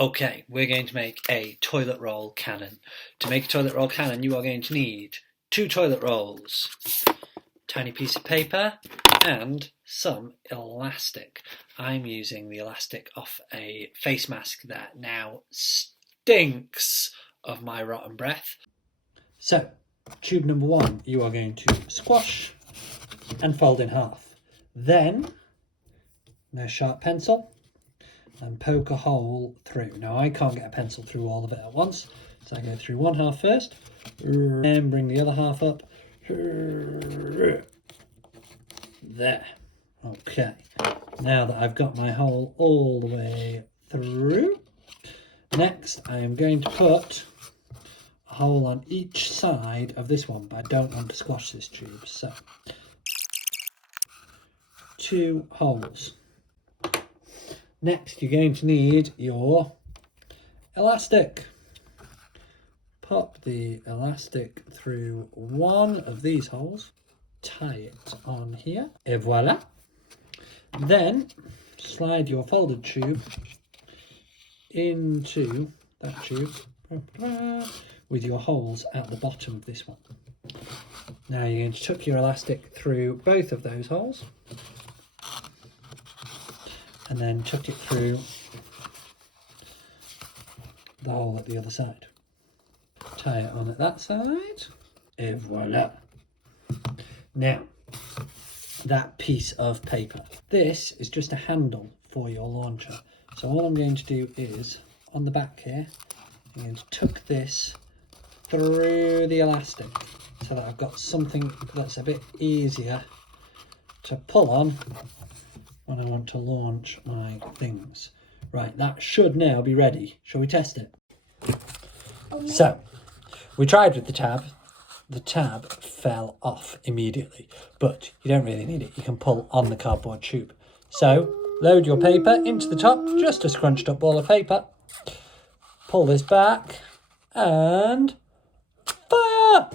Okay, we're going to make a toilet roll cannon. To make a toilet roll cannon, you are going to need 2 toilet rolls, tiny piece of paper, and some elastic. I'm using the elastic off a face mask that now stinks of my rotten breath. So, tube number 1, you are going to squash and fold in half. Then, a sharp pencil, and poke a hole through. Now I can't get a pencil through all of it at once, so I go through one half first, and bring the other half up. There. Okay. Now that I've got my hole all the way through, next I am going to put a hole on each side of this one, but I don't want to squash this tube, so 2 holes. Next, you're going to need your elastic. Pop the elastic through one of these holes, tie it on here, et voila. Then slide your folded tube into that tube with your holes at the bottom of this one. Now you're going to tuck your elastic through both of those holes, and then tuck it through the hole at the other side. Tie it on at that side, et voila. Now, that piece of paper. This is just a handle for your launcher. So all I'm going to do is, on the back here, I'm going to tuck this through the elastic so that I've got something that's a bit easier to pull on when I want to launch my things. Right, that should now be ready. Shall we test it? So, we tried with the tab. The tab fell off immediately, but you don't really need it. You can pull on the cardboard tube. So, load your paper into the top, just a scrunched up ball of paper. Pull this back, and fire!